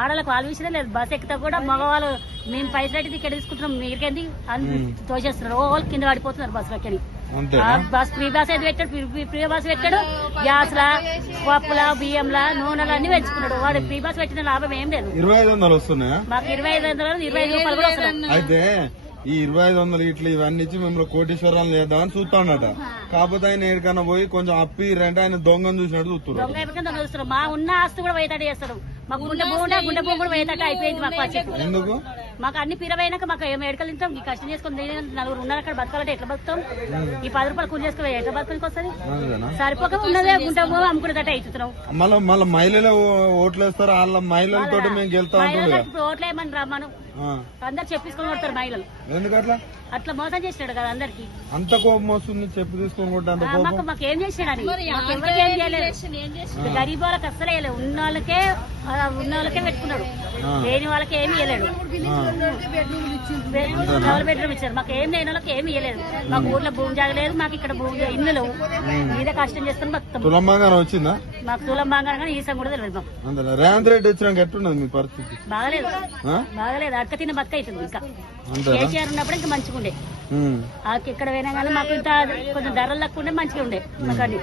ఆడలకు వాళ్ళ విషయం లేదు. బస్ ఎక్కితే కూడా మగవాళ్ళు మేము పైసలు అయితే ఇక్కడ తీసుకుంటున్నాం మీరికేంది అని తోచేస్తున్నారు. ఓ కింద పడిపోతున్నారు బస్సులకి. బస్ ఫ్రీ బస్ అయితే పెట్టాడు, ఫ్రీ బస్ పెట్టాడు. గ్యాస్ లా, పప్పులా, బియ్యంలా, నూనెలా అన్ని పెంచుకున్నాడు. వాడు ఫ్రీ బస్ పెట్టిన లాభం ఏం లేదు. 2500 వస్తున్నాయా? మాకు 2500, 25 రూపాయలు కూడా వస్తున్నాయి. అయితే ఈ 2500 ఇట్లా ఇవన్నీ ఇచ్చి మిమ్మల్ని కోటీశ్వరాలు చేద్దామని చూస్తాడట. కాకపోతే ఆయన ఎక్కడికన్నా పోయి కొంచెం అప్పిరంటే ఆయన దొంగను చూసినట్టు చూస్తున్నారు. దొంగ అయిపోయిందో చూస్తున్నాడు. మా ఉన్న ఆస్తి కూడా పోయేటట్టు చేస్తాడు. మాకు గుండె భూమి కూడా పోయేటట్టు అయిపోయింది. మాకు వచ్చేది ఎందుకు మాకు అన్ని పిరవైనాక మాకు మేడకలు తింటాం. ఈ కష్టం చేసుకుని నలుగురు ఉన్నారు అక్కడ బతకాలంటే ఎట్లా బతుకుతాం? ఈ 10 రూపాయలు కూలి చేసుకుని ఎట్లా బతకడానికి వస్తుంది? సరిపోక ఉన్నదే గుంటె భూమి అమ్ముకునేటట్టు అవుతున్నాం. మళ్ళీ మహిళలు ఓట్లు వేస్తారు. వాళ్ళ మహిళలతో మేము గెలుతా ఇప్పుడు ఓట్లు వేయమని రా మనం అందరు చెప్పించుకొని కొడతారు మహిళలు. ఎందుకట్లా? అట్లా మోసం చేసినాడు కదా అందరికి. అంత కోపం వస్తుంది చెప్పి తీసుకొని కొట్ట. మాకు ఏం చేసినాడని ఎవరికి ఏం చేయలేదు. గరీబ్ వాళ్ళకి అస్సలు వేయలేదు. ఉన్న వాళ్ళకే పెట్టుకున్నాడు. లేని వాళ్ళకి ఏమి ఇవ్వలేడు. డబుల్ బెడ్రూమ్ ఇచ్చారు. మాకు ఏం లేని వాళ్ళకి ఏమి ఇవ్వలేదు. మాకు ఊర్లో భూమి జాగలేదు. మాకు ఇక్కడ భూమి ఇల్లు మీద కష్టం చేసుకుని బతుకుతాం. తులం బంగారం వచ్చిందా? మాకు తులం బంగారం కానీ ఈసం కూడా తెలియదు మాకు. రేవంత్ రెడ్డి వచ్చినాక ఎట్టున్నది మీ పరిస్థితి? బాగలేదు. అడక తిన్న బతుక అవుతుంది. ఇంకా కేసీఆర్ ఉన్నప్పుడు ఇంకా మంచిగా ఉండే. ఇక్కడ పోయినా కానీ మాకు ఇంత కొంచెం ధరలు తక్కువ ఉండే మంచిగా ఉండే మాకు అన్ని.